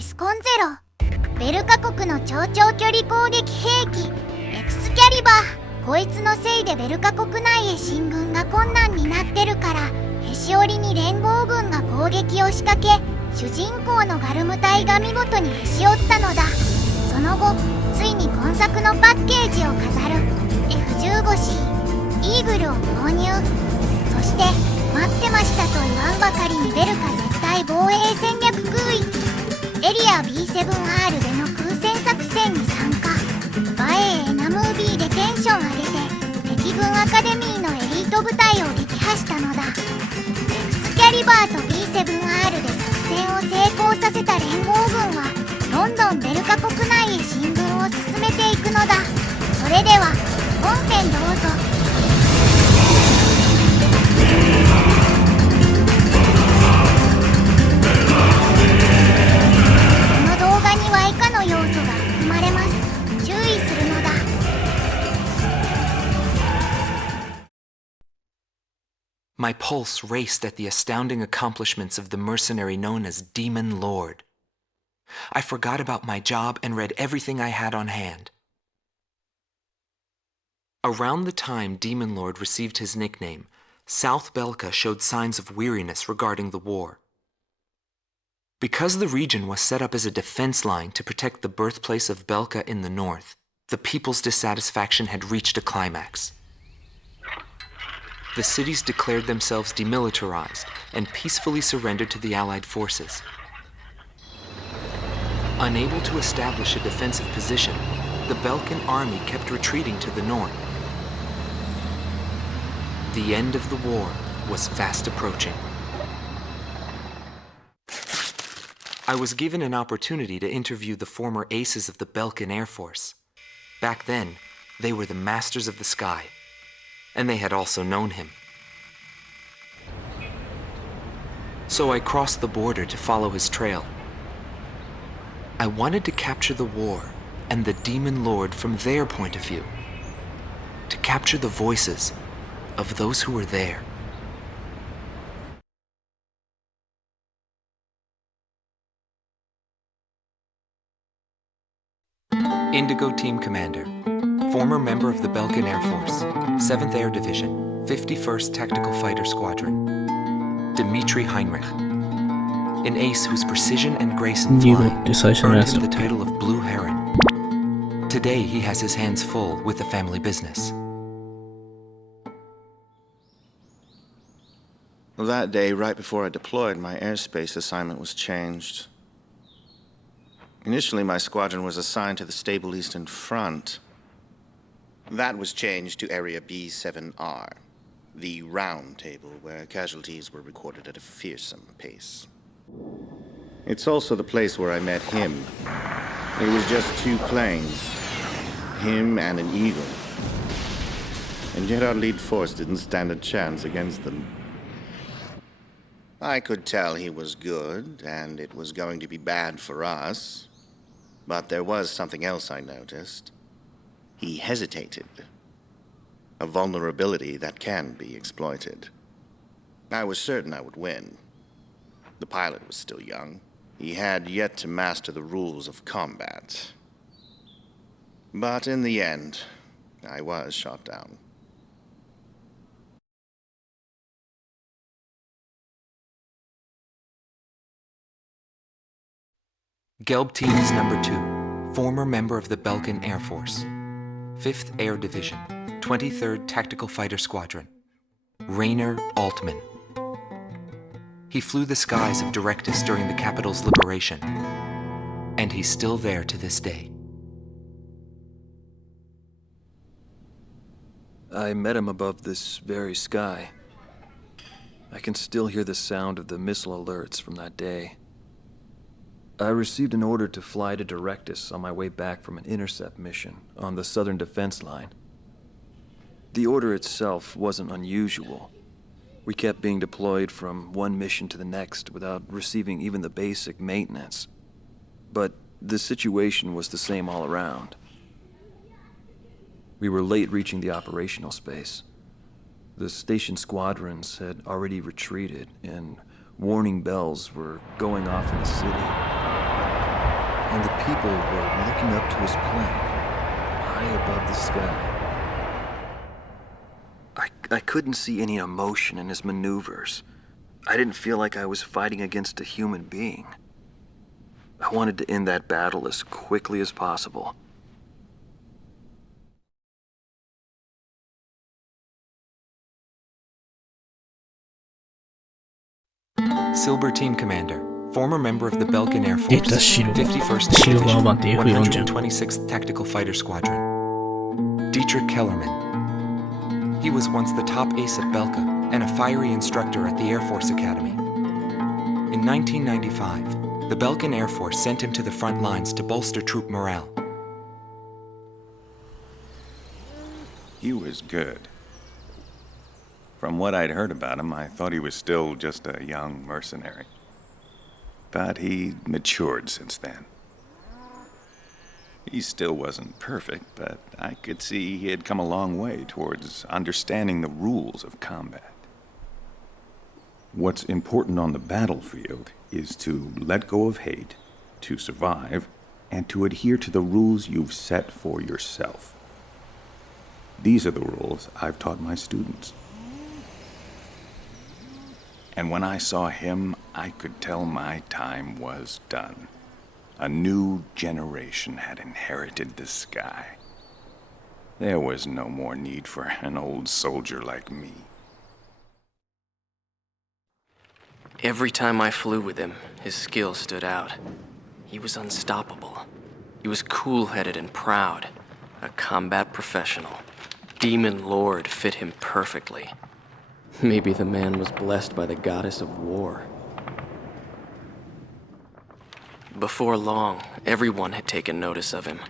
エスコンゼロ。ベルカ国の超長距離攻撃兵器エクスキャリバー。こいつのせいでベルカ国内へ進軍が困難になってるから、へし折りに連合軍が攻撃を仕掛け、主人公のガルム隊が見事にへし折ったのだ。その後ついに今作のパッケージを飾る F15C イーグルを購入。そして待ってましたと言わんばかりにベルカ絶対防衛戦略空域エリア B7R での空戦作戦に参加。映えなムービーでテンション上げて敵軍アカデミーのエリート部隊を撃破したのだ。エクスキャリバーと B7R で作戦を成功させた連合軍はどんどんベルカ国内へ進軍を進めていくのだ。それでは本編どうぞ。この動画には以下の要素が含まれます。注意するのだ。My pulse raced at the astounding accomplishments of the mercenary known as Demon Lord. I forgot about my job and read everything I had on hand. Around the time Demon Lord received his nickname, South Belka showed signs of weariness regarding the war. Because the region was set up as a defense line to protect the birthplace of Belka in the north, the people's dissatisfaction had reached a climax. The cities declared themselves demilitarized and peacefully surrendered to the Allied forces. Unable to establish a defensive position, the Belkan army kept retreating to the north. The end of the war was fast approaching. I was given an opportunity to interview the former aces of the Belkan Air Force. Back then, they were the masters of the sky, and they had also known him. So I crossed the border to follow his trail. I wanted to capture the war and the Demon Lord from their point of view, to capture the voices of those who were there. Indigo Team Commander, former member of the Belkan Air Force, 7th Air Division, 51st Tactical Fighter Squadron, Dmitry Heinrich, an ace whose precision and grace in flying earned him the title of Blue Heron. Today he has his hands full with the family business. Well, that day, right before I deployed, my airspace assignment was changed. Initially, my squadron was assigned to the stable Eastern Front. That was changed to Area B7R, the round table where casualties were recorded at a fearsome pace. It's also the place where I met him. It was just 2 planes, him and an eagle. And yet our lead force didn't stand a chance against them. I could tell he was good, and it was going to be bad for us. But there was something else I noticed. He hesitated. A vulnerability that can be exploited. I was certain I would win. The pilot was still young. He had yet to master the rules of combat. But in the end, I was shot down. Gelb Team is number 2, former member of the Belkan Air Force, 5th Air Division, 23rd Tactical Fighter Squadron, Rainer Altman. He flew the skies of Directus during the capital's liberation, and he's still there to this day. I met him above this very sky. I can still hear the sound of the missile alerts from that day. I received an order to fly to Directus on my way back from an intercept mission on the southern defense line. The order itself wasn't unusual. We kept being deployed from one mission to the next without receiving even the basic maintenance. But the situation was the same all around. We were late reaching the operational space. The station squadrons had already retreated, and warning bells were going off in the city. and the people were looking up to his plane, high above the sky. I couldn't see any emotion in his maneuvers. I didn't feel like I was fighting against a human being. I wanted to end that battle as quickly as possible. Silver Team Commander, former member of the Belgian Air Force, 出た白 51st シルバー版 Division, って F4 じゃん 126th Tactical Fighter Squadron. Dietrich Kellerman. He was once the top ace at Belka and a fiery instructor at the Air Force Academy. In 1995, the Belgian Air Force sent him to the front lines to bolster troop morale. He was good. From what I'd heard about him, I thought he was still just a young mercenary. But he matured since then. He still wasn't perfect, but I could see he had come a long way towards understanding the rules of combat. What's important on the battlefield is to let go of hate, to survive, and to adhere to the rules you've set for yourself. These are the rules I've taught my students. And when I saw him, I could tell my time was done. A new generation had inherited the sky. There was no more need for an old soldier like me. Every time I flew with him, his skill stood out. He was unstoppable. He was cool-headed and proud. A combat professional. Demon Lord fit him perfectly. Maybe the man was blessed by the goddess of war. Before long, everyone had taken notice of him.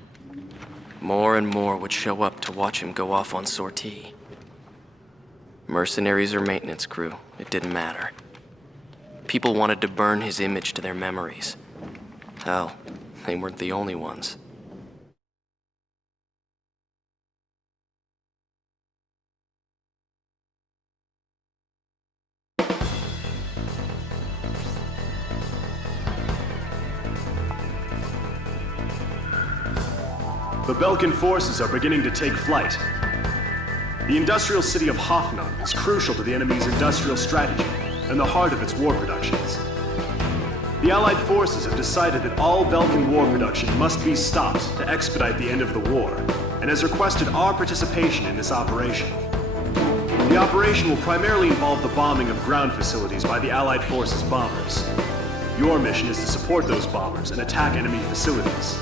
More and more would show up to watch him go off on sortie. Mercenaries or maintenance crew, it didn't matter. People wanted to burn his image to their memories. Hell, they weren't the only ones. The Belkan forces are beginning to take flight. The industrial city of Hoffnung is crucial to the enemy's industrial strategy and the heart of its war productions. The Allied forces have decided that all Belkan war production must be stopped to expedite the end of the war, and has requested our participation in this operation. The operation will primarily involve the bombing of ground facilities by the Allied forces' bombers. Your mission is to support those bombers and attack enemy facilities.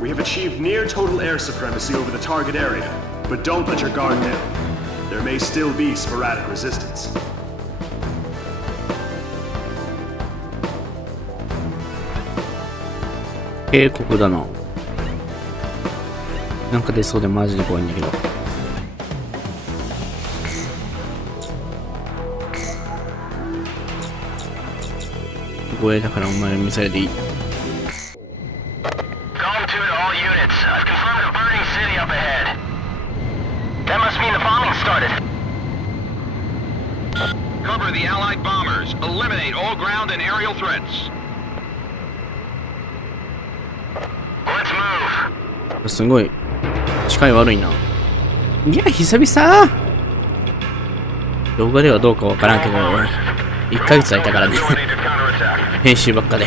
We have achieved near total air supremacy over the target area, but don't let your guard down. There may still be sporadic resistance. 警告だな。なんか出そうでマジで怖いんだけど。護衛だからお前ミサイルでいい。Cover the Allied bombers. Eliminate all ground and aerial threats. Let's move. すごい視界悪いな。いや久々。動画ではどうかわからんけど、1ヶ月空いたからね。編集ばっかで。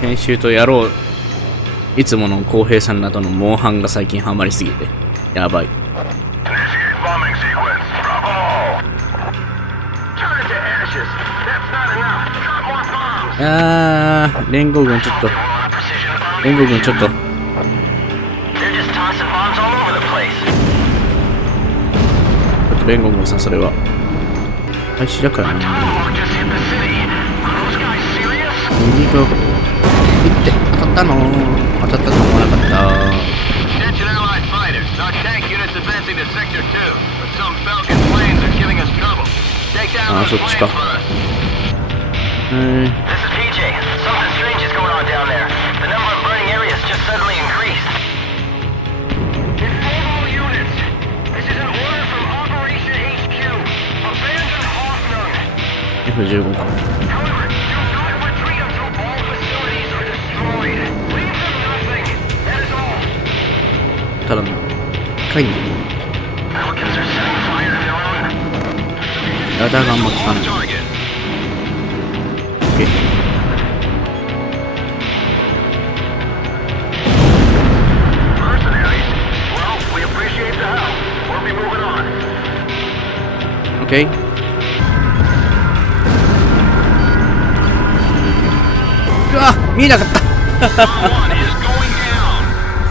編集とやろう。いつもの浩平さんなどのモンハンが最近ハマりすぎてやばい。連合軍ちょっと連合軍さんそれは廃止だからね。右側か行って当たったと思わなかった。ああそっちか。F15 か。ただな。深いんだよ。ラダーがあんま効かない。オッケー。オッケー。うわ、見えなかった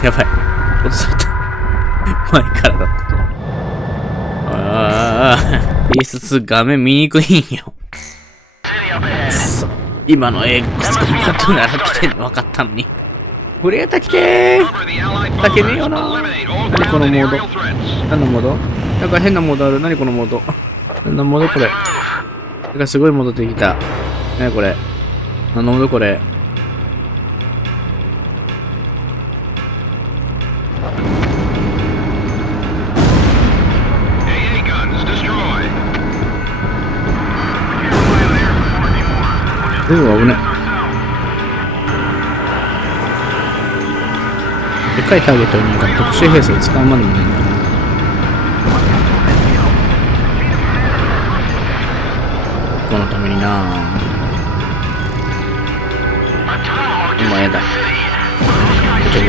やばい、落とされた前からだった。ああ、PS2 画面見にくいんよ。そう、今のエースコンバットなら来てんの分かったのに。フレータ来てー。たけねえよな。何このモード。何のモード？なんか変なモードある。何このモード。何のモードこれ。なんかすごいモード出てきた。何これ。何のモードこれ。危ね。でかいターゲットになんか特殊兵装使うまでもないんだな。このためにな。お前だ。ちょっと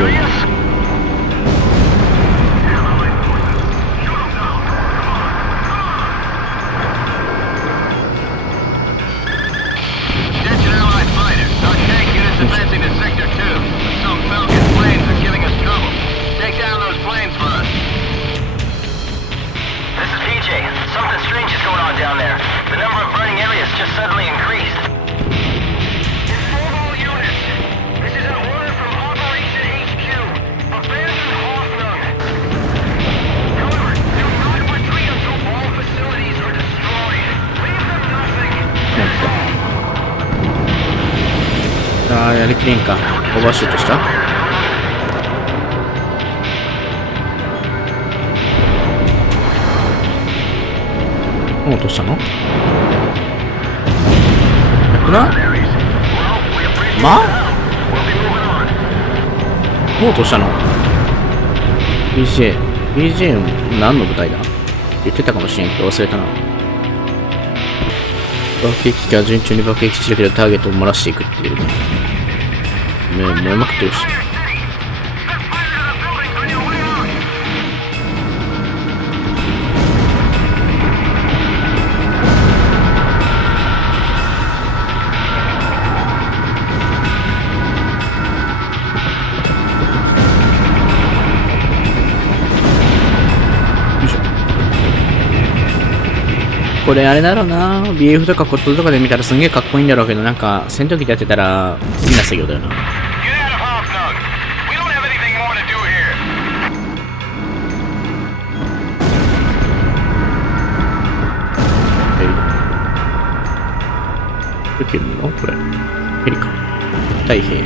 やりきれんか。オーバーシュートした。もう落としたの？なくない？もう落としたの？ BJ 何の舞台だ？言ってたかもしれんけど忘れたな。爆撃機が順調に爆撃してるけどターゲットを漏らしていくっていうね。燃えまくってるし。よいしょ。これあれだろうな。BF とかコットとかで見たらすんげえかっこいいんだろうけど、なんか戦闘機でやってたら好きな作業だよな。できるのこれ。ヘリか。大兵。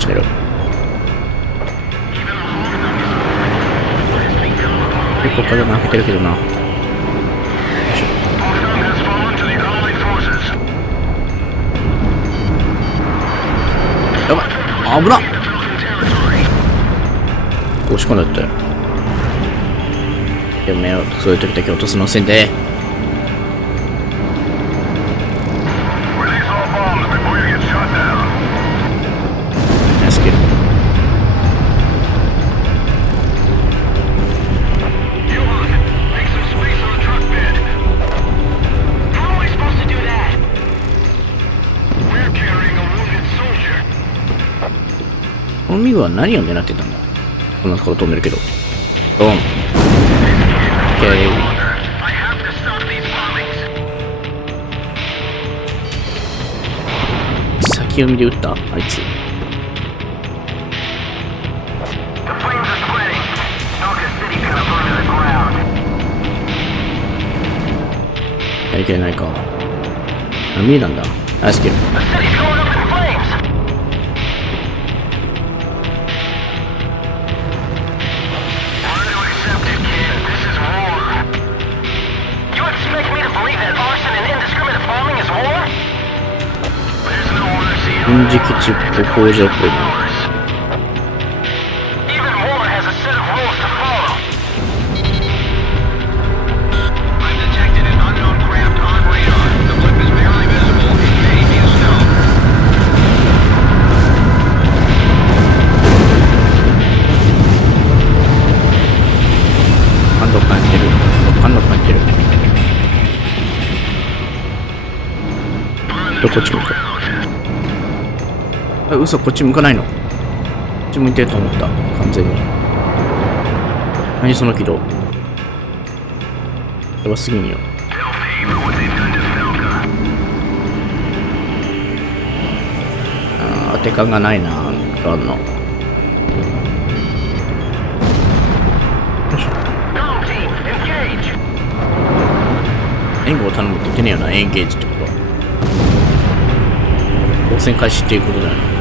閉めろ。結構風が開けてるけどな。よいしょ。やばい。危なっ。押し込んだったよ。やめよう。そういう時だけ落とすのせんで。ナイスキル。このミグは何を狙ってたんだ？こんなところ飛んでるけど。ドン。先読みで撃ったあいつ。やりきれないか。見えなんだ。ナイスキル。軍事基地っぽ工場っぽいな。感動感じてる。感動感じてる。こっち向く。あ、嘘、こっち向かないの。こっち向いてると思った。完全に。何その軌道。やばすぎんよ。当て感がないな、ガンの。よいしょ。援護を頼むって言ってねえよな、エンゲージってことは。応戦開始っていうことだよな。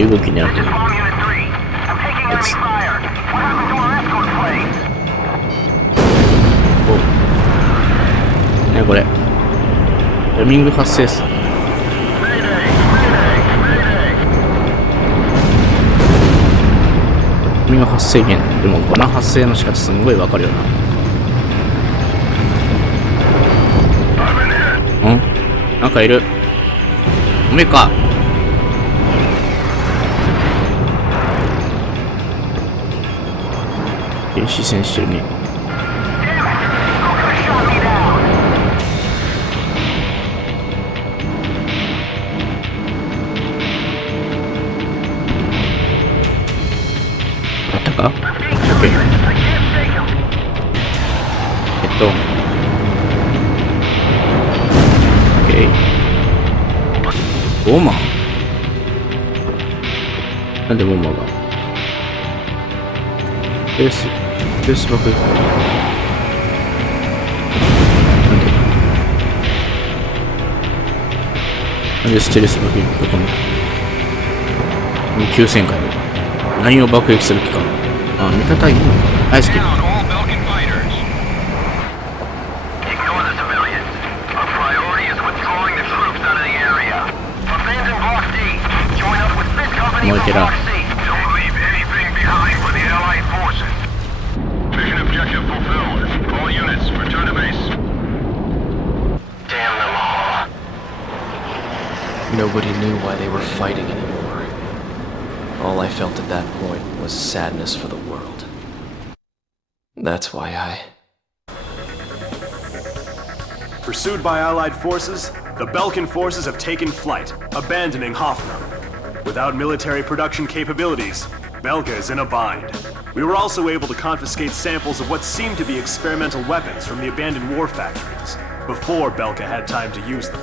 動き狙ってる。ね、これ。ヤミング発生数。ヤミング発生源。でも、この発生の仕方すんごいわかるよな。ん？なんかいる。おめえか。視線してるね。あったか？ OK。OK。ボマー？なんでボマーが？ベース爆撃。なんでステルス爆撃がこの9000回何を爆撃する気か。あ、味方いいのか。はい、好き。燃えてら。Nobody knew why they were fighting anymore. All I felt at that point was sadness for the world. That's why I... Pursued by Allied forces, the Belkan forces have taken flight, abandoning Hoffnung. Without military production capabilities, Belka is in a bind. We were also able to confiscate samples of what seemed to be experimental weapons from the abandoned war factories, before Belka had time to use them.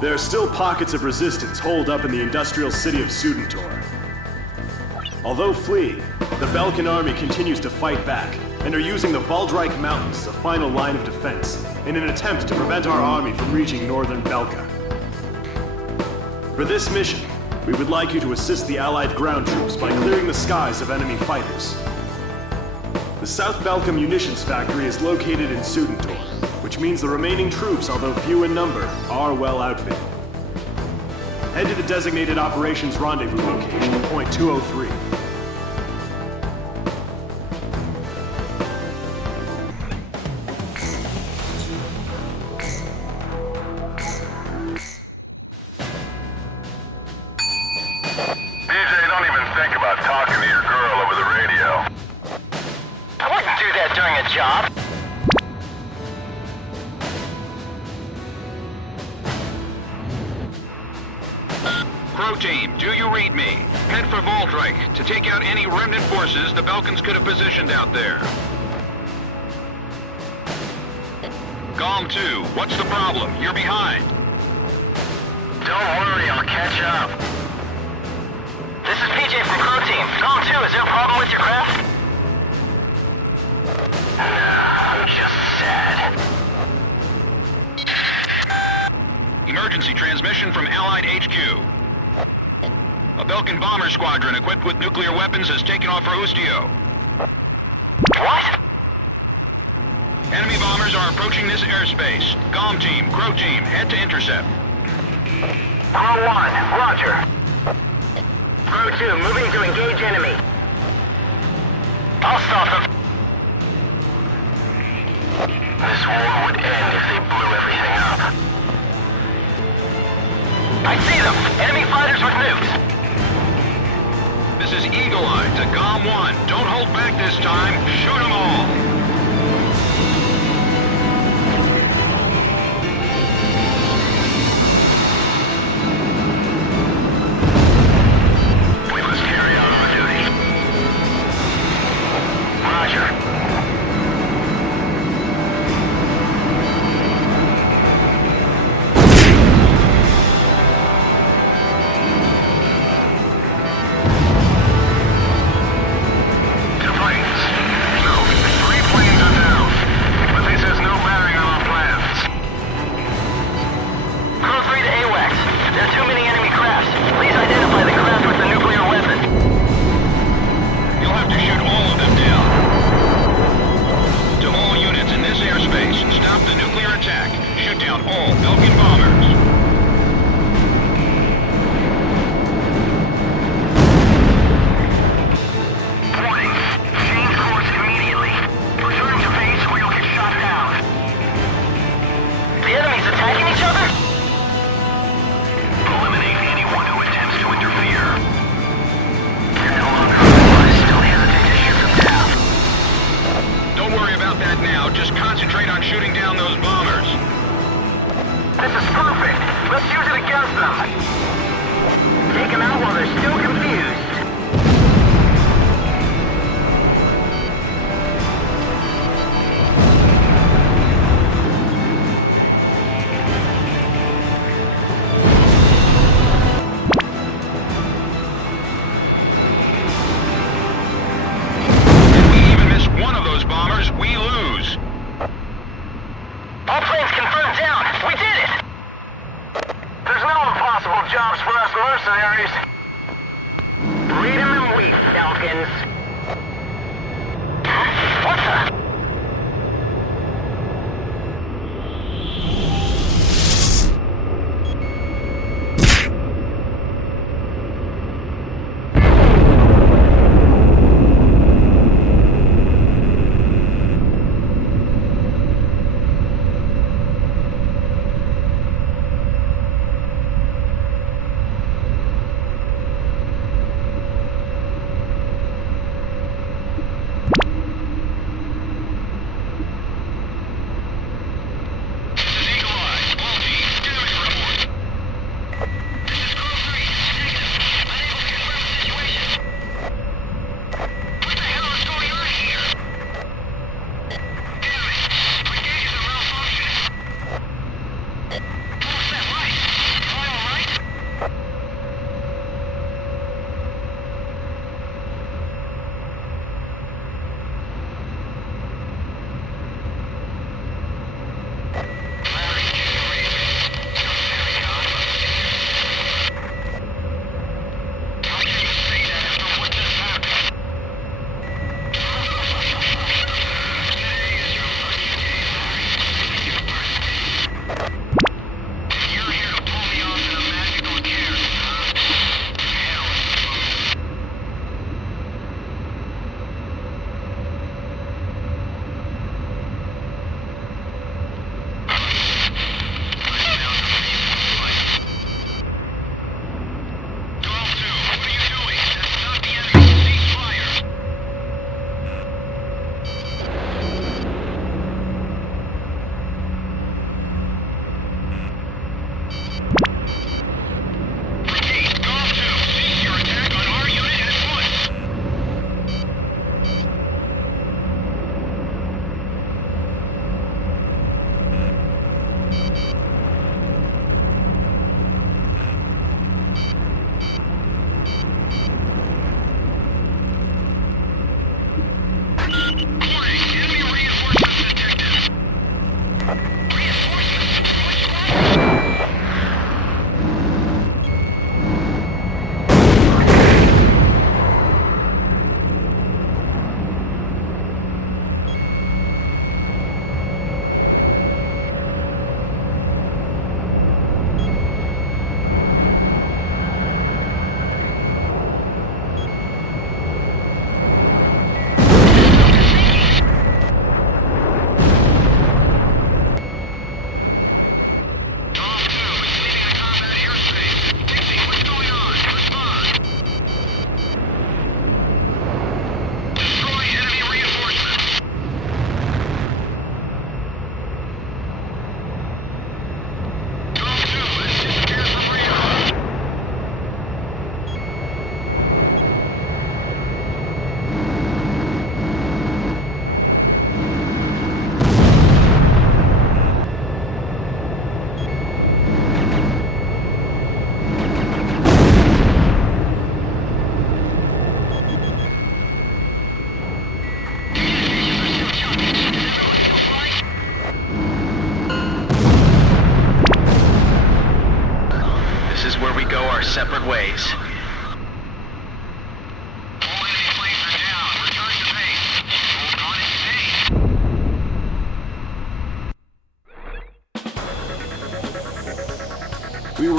There are still pockets of resistance holed up in the industrial city of Sudentor. Although fleeing, the Belkan army continues to fight back and are using the Valdreich Mountains as a final line of defense in an attempt to prevent our army from reaching northern Belka. For this mission, we would like you to assist the Allied ground troops by clearing the skies of enemy fighters. The South Belka munitions factory is located in Sudentor, which means the remaining troops, although few in number, are well outfitted. Head to the designated operations rendezvous location, point 203. DJ, don't even think about talking to your girl over the radio. I wouldn't do that during a job. Crow team, do you read me? Head for Valdreich to take out any remnant forces the Belkans could have positioned out there. Gom 2, what's the problem? You're behind. Don't worry, I'll catch up. This is PJ from Crow Team. Gom 2, is there a problem with your craft? Nah, I'm just transmission from Allied HQ. A Belkan bomber squadron equipped with nuclear weapons has taken off for Ustio. What? Enemy bombers are approaching this airspace. GOM team, Crow team, head to intercept. Crow 1, roger. Crow 2, moving to engage enemy. I'll stop them. This war would end if they blew everything up. I see them! Enemy fighters with nukes! This is Eagle Eye to GOM 1. Don't hold back this time. Shoot them all. We must carry out our duty. Roger.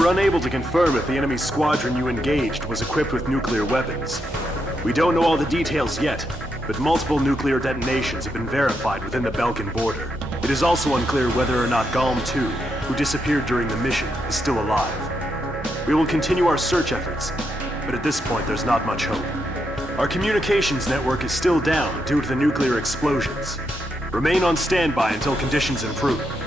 were unable to confirm if the enemy squadron you engaged was equipped with nuclear weapons. We don't know all the details yet, but multiple nuclear detonations have been verified within the Belkan border. It is also unclear whether or not Galm 2, who disappeared during the mission, is still alive. We will continue our search efforts, but at this point there's not much hope. Our communications network is still down due to the nuclear explosions. Remain on standby until conditions improve.